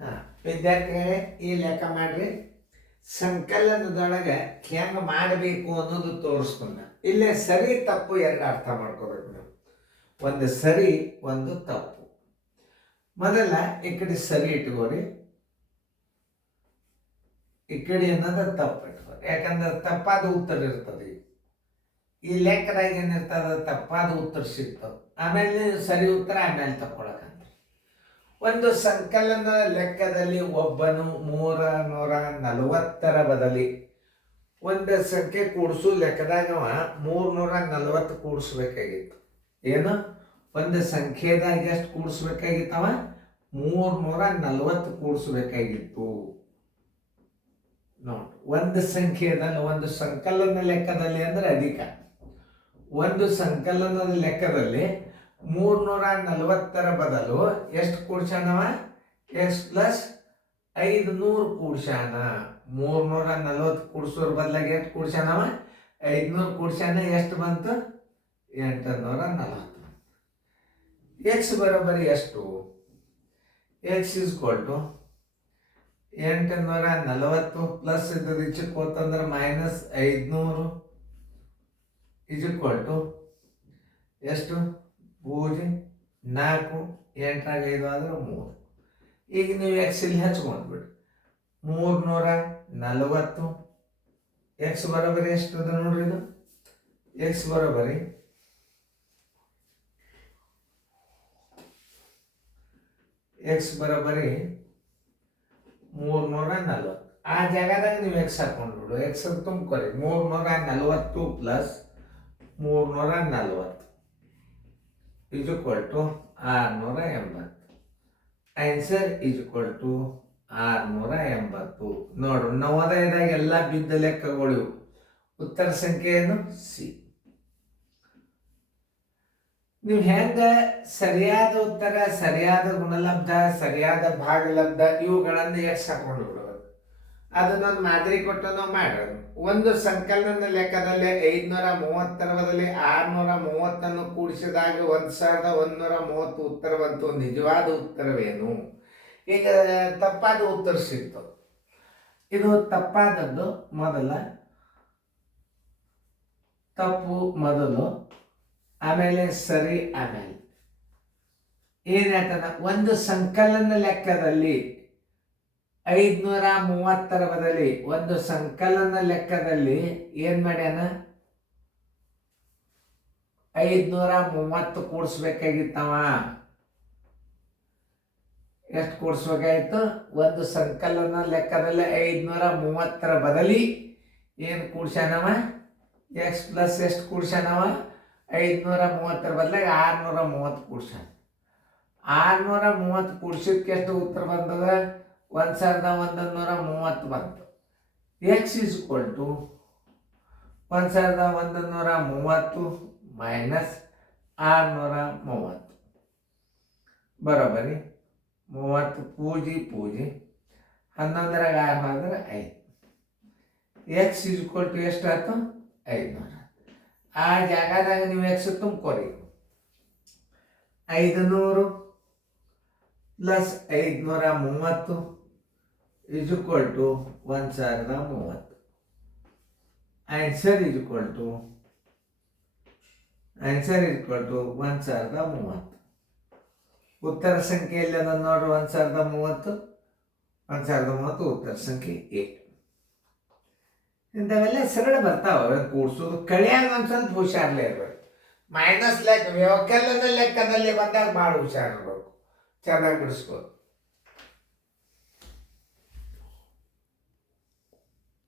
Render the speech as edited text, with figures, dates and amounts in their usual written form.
ಹಾಂ, ವಿದ್ಯಾರ್ಥಿಗಳೇ ಈ ಲೆಕ್ಕ ಮಾಡ್ರಿ. ಸಂಕಲನದೊಳಗೆ ಹೆಂಗೆ ಮಾಡಬೇಕು ಅನ್ನೋದು ತೋರಿಸ್ತಾನೆ. ಇಲ್ಲೇ ಸರಿ ತಪ್ಪು ಎರಡು ಅರ್ಥ ಮಾಡ್ಕೋಬೇಕು ನಾವು. ಒಂದು ಸರಿ, ಒಂದು ತಪ್ಪು. ಮೊದಲ ಈ ಕಡೆ ಸರಿ ಇಟ್ಕೋರಿ, ಈ ಕಡೆ ಅನ್ನೋದು ತಪ್ಪು ಇಟ್ಕೋರಿ. ಯಾಕಂದ್ರೆ ತಪ್ಪಾದ ಉತ್ತರ ಇರ್ತದೆ. ಈ ಲೆಕ್ಕದಾಗ ಏನಿರ್ತದ, ತಪ್ಪಾದ ಉತ್ತರ ಸಿಗ್ತದೆ. ಆಮೇಲೆ ಸರಿ ಉತ್ತರ ಆಮೇಲೆ ತಕ್ಕೊಳಕಂತ. ಒಂದು ಸಂಕಲನ ಲೆಕ್ಕದಲ್ಲಿ ಒಬ್ಬನು 340 ಬದಲಿ ಒಂದು ಸಂಖ್ಯೆ ಕೂಡಿಸು ಲೆಕ್ಕದಾಗ 340 ಕೂಡಿಸ್ಬೇಕಾಗಿತ್ತು. ಏನು, ಒಂದು ಸಂಖ್ಯೆದಾಗ ಎಷ್ಟು ಕೂಡಿಸ್ಬೇಕಾಗಿತ್ತವ? 340 ಕೂಡಿಸ್ಬೇಕಾಗಿತ್ತು. ನೋಡಿ, ಒಂದು ಸಂಖ್ಯೆದಲ್ಲಿ, ಒಂದು ಸಂಕಲನ ಲೆಕ್ಕದಲ್ಲಿ ಅಂದ್ರೆ ಅಧಿಕ. ಒಂದು ಸಂಕಲನದ ಲೆಕ್ಕದಲ್ಲಿ 340 ಬದಲು ಎಷ್ಟು ಕೂಡ್ಸಾನವ? X plus 500 ಕೂಡ್ಸಾನ. 340 ಕೂಡ್ಸೋರ್ ಬದಲಾಗಿ ಎಷ್ಟು ಕೂಡ್ಸಾನವ? 500 ಕೂಡ್ಸಾನ. ಎಷ್ಟು ಬಂತು? 840. ಎಕ್ಸ್ ಬರೋಬ್ಬರಿ ಎಷ್ಟು? ಎಕ್ಸ್ ಇಸ್ಕೊಲ್ಟು 840 ಪ್ಲಸ್ ಇದ್ದದ್ದು ಇಚ್ಚಕ್ಕೆ ಹೋತಂದ್ರೆ ಮೈನಸ್ 500 ಇಜ್ಕೊಲ್ಟು ಎಷ್ಟು? 0, 4, 8 5 ಆದ್ರೆ 3. ಈಗ ನೀವು ಎಕ್ಸ್ ಇಲ್ಲಿ ಹಚ್ಕೊಂಡ್ಬಿಡ್ರಿ. 340 ಎಕ್ಸ್ ಬರೋಬರಿ ಎಷ್ಟು ಅದ ನೋಡ್ರಿ. ಇದು ಎಕ್ಸ್ ಬರೋಬರಿ ಎಕ್ಸ್ ಬರೋಬರಿ 340. ಆ ಜಾಗದಾಗ ನೀವು ಎಕ್ಸ್ ಹಾಕೊಂಡ್ಬಿಡು. ಎಕ್ಸ್ ತುಂಬ್ಕೊರಿ. 340 plus 340 is equal to 680. Answer is equal to 680. ನೋಡು, ನವೋದಯದಾಗ ಎಲ್ಲ ಬಿದ್ದ ಲೆಕ್ಕಗಳು. ಉತ್ತರ ಸಂಖ್ಯೆ ಏನು? ಸಿ. ನೀವು ಹೆಂಗ ಸರಿಯಾದ ಉತ್ತರ, ಸರಿಯಾದ ಗುಣಲಬ್ಧ, ಸರಿಯಾದ ಭಾಗಲಬ್ಧ ಇವುಗಳನ್ನು ಎಕ್ಸ್ ಹಾಕೊಂಡು ಬಿಡೋದು. ಅದನ್ನೊಂದು ಮಾದರಿ ಕೊಟ್ಟು ನಾವು ಮಾಡೋದು. ಒಂದು ಸಂಕಲನ ಲೆಕ್ಕದಲ್ಲಿ 530 ಬದಲಿ 630 ಕೂಡಿಸಿದಾಗ 1130 ಉತ್ತರ ಬಂತು. ನಿಜವಾದ ಉತ್ತರವೇನು? ಈಗ ತಪ್ಪಾದ ಉತ್ತರ ಸಿಕ್ತು. ಇದು ತಪ್ಪಾದದ್ದು ಮೊದಲ, ತಪ್ಪು ಮೊದಲು, ಆಮೇಲೆ ಸರಿ, ಆಮೇಲೆ ಏನಾಯ್ತದ? ಒಂದು ಸಂಕಲನ ಲೆಕ್ಕದಲ್ಲಿ 530 ಬದಲಿ ಒಂದು ಸಂಕಲನ ಲೆಕ್ಕದಲ್ಲಿ ಏನ್ ಮಾಡ್ಯಾನ? 530 ಕೂಡಿಸ್ಬೇಕಾಗಿತ್ತವ. ಎಷ್ಟು ಕೂಡಿಸ್ಬೇಕಾಗಿತ್ತು? ಒಂದು ಸಂಕಲನ ಲೆಕ್ಕದಲ್ಲಿ 530 ಬದಲಿ ಏನು ಕೂಡ್ಸ್ಯಾನವ? ಎಕ್ಸ್ ಪ್ಲಸ್ ಎಷ್ಟು ಕೂಡ್ಸ್ಯಾನವ? 530 ಬದಲಾಗಿ 630 ಕೂಡ್ಸ್ಯಾನ. 630 ಕೂಡ್ಸಿದ್ಕೆ ಎಷ್ಟು ಉತ್ತರ ಬಂದದ? 1130 ಬಂತು. X is equal to 1130 minus 630 ಬರೋಬರಿ 30 ಪೂಜಿ 11ರಾಗ 6 ಆದ್ರೆ 5. ಎಕ್ಸ್ ಇಸ್ ಈಕ್ವಲ್ ಟು ಎಷ್ಟು ಆಯ್ತು? 500. ಆ ಜಾಗದಾಗ ನೀವು X ತುಂಬ್ಕೊರಿ. 500 plus 530 is equal to 1030. Answer is equal to 1030. ಉತ್ತರ ಸಂಖ್ಯೆಯಲ್ಲಿ ಅದನ್ನು ನೋಡ್ರಿ. 1030 ಉತ್ತರ ಸಂಖ್ಯೆ ಎ. ಇಂಥವೆಲ್ಲ ಸರಳ ಬರ್ತಾವೆ. ಕೂಡ್ಸೋದು ಕಳಿಯಾಗ ಒಂದು ಸ್ವಲ್ಪ ಹುಷಾರ್ಲೇ ಇರ್ಬೇಕು. ಮೈನಸ್ ಲೆಕ್ಕ ವ್ಯವಕಲನ ಲೆಕ್ಕದಲ್ಲಿ ಬಂದಾಗ ಭಾಳ ಹುಷಾರಿರ್ಬೇಕು. ಚೆನ್ನಾಗಿ ಬಿಡಿಸ್ಬೋದು.